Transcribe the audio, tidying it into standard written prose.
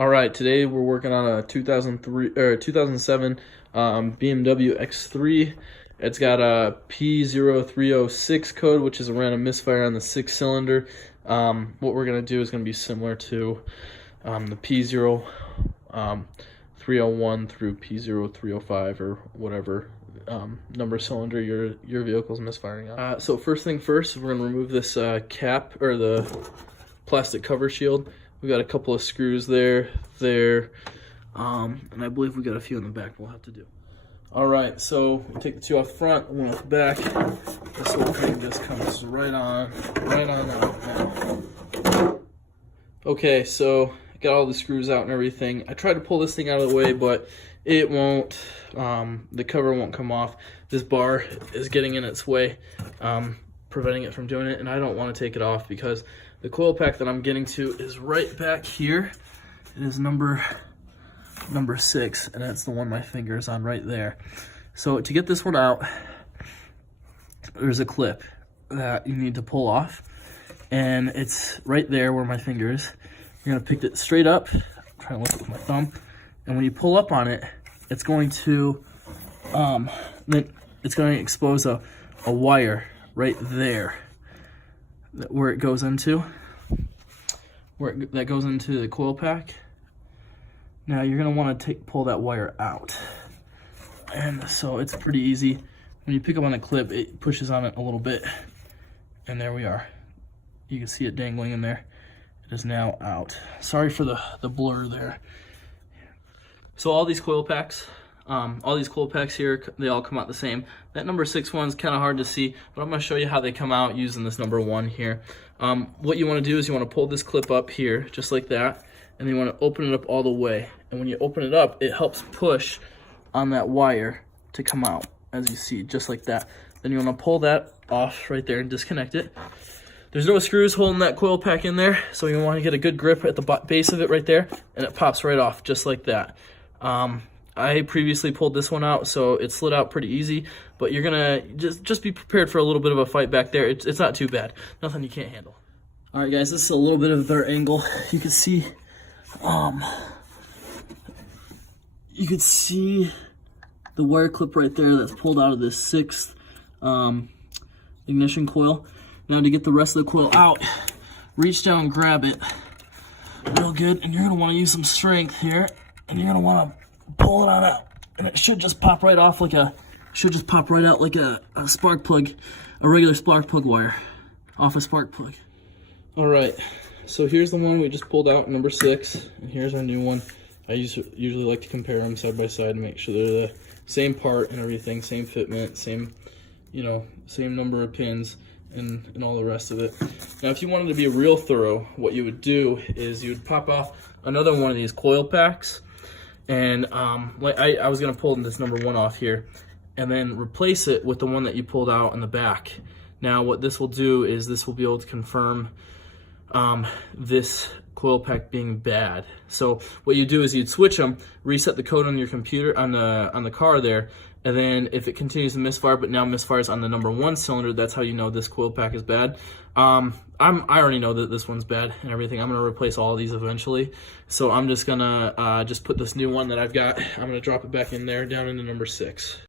All right, today we're working on a 2007 BMW X3. It's got a P0306 code, which is a random misfire on the 6-cylinder. What we're gonna do is gonna be similar to the P0301 through P0305 or whatever number cylinder your vehicle's misfiring on. So first thing first, we're gonna remove this cap or the plastic cover shield. We got a couple of screws there, and I believe we got a few in the back we'll have to do. All right, so we take the two off the front, one off the back. This whole thing just comes right on out. Okay, so I got all the screws out and everything. I tried to pull this thing out of the way, but it won't, the cover won't come off. This bar is getting in its way, preventing it from doing it, and I don't want to take it off because the coil pack that I'm getting to is right back here. It is number 6, and that's the one my finger is on right there. So to get this one out, there's a clip that you need to pull off, and it's right there where my finger is. You're gonna pick it straight up, I'm trying to lift with my thumb, and when you pull up on it, it's going to expose a wire right there, where it goes into, that goes into the coil pack. Now you're gonna want to pull that wire out, and so it's pretty easy. When you pick up on the clip, it pushes on it a little bit, and there we are. You can see it dangling in there. It is now out. Sorry for the blur there. So all these coil packs here, they all come out the same. That number 6 one's kind of hard to see, but I'm going to show you how they come out using this number 1 here. What you want to do is you want to pull this clip up here, just like that, and then you want to open it up all the way. And when you open it up, it helps push on that wire to come out, as you see, just like that. Then you want to pull that off right there and disconnect it. There's no screws holding that coil pack in there, so you want to get a good grip at the base of it right there, and it pops right off, just like that. I previously pulled this one out, so it slid out pretty easy, but you're gonna just be prepared for a little bit of a fight back there. It's not too bad, nothing you can't handle. All right, guys, this is a little bit of a better angle. You can see, the wire clip right there that's pulled out of this 6th ignition coil. Now to get the rest of the coil out, reach down, grab it real good, and you're gonna want to use some strength here, and you're gonna want to pull it on out, and it should just pop right off like a spark plug, a regular spark plug wire off a spark plug. All right, so here's the one we just pulled out, number 6, and here's our new one. I usually like to compare them side by side and make sure they're the same part and everything, same fitment, same number of pins, and all the rest of it. Now, if you wanted to be real thorough, what you would do is you would pop off another one of these coil packs, and like I was gonna pull this number 1 off here, and then replace it with the one that you pulled out in the back. Now, what this will do is this will be able to confirm this coil pack being bad. So what you do is you'd switch them, reset the code on your computer on the car there, and then if it continues to misfire but now misfires on the number 1 cylinder, that's how you know this coil pack is bad. I already know that this one's bad and everything. I'm gonna replace all of these eventually, so I'm just gonna just put this new one that I've got, I'm gonna drop it back in there down into number 6.